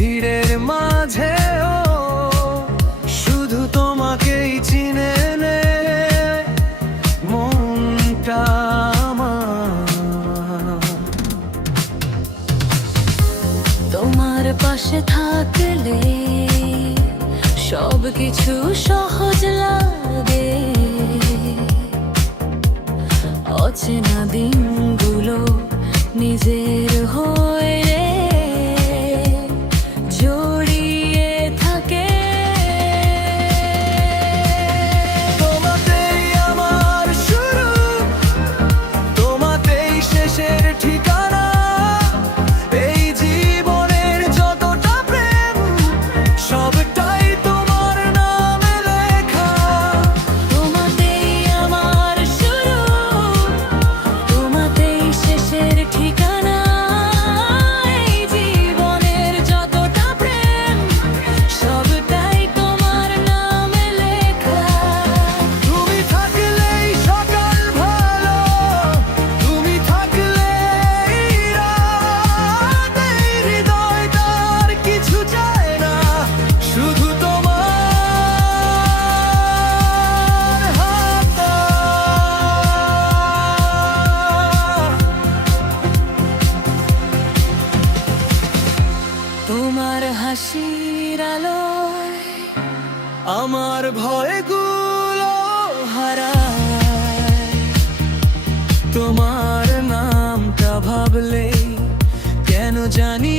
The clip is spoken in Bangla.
ভিড়ের মাঝেও শুধু তোমাকেই চিনে নে মনটা আমার। তোমার পাশে থাকলে সবকিছু সহজ লাগে, অচেনা দিনগুলো নিজের হয়ে রে জড়িয়ে থাকে। তোমাতেই আমার শুরু, তোমাতেই শেষের ঠিকানা। এই জীবনের যতটা প্রেম সবটাই তোমার নামে লেখা। তোমাতেই আমার শুরু, তোমাতেই শেষের ঠিকানা। এই জীবনের যতটা প্রেম সবটাই তোমার নামে লেখা। তুমি থাকলেই সকাল ভালো, তুমি থাকলেই রাত। এই হৃদয় তার কিছু চায় না, শুধু তোমার হাতটা। তোমার হাসির আলোয় আমার ভয়গুলো হারায়। তোমার নামটা ভাবলেই কেন জানি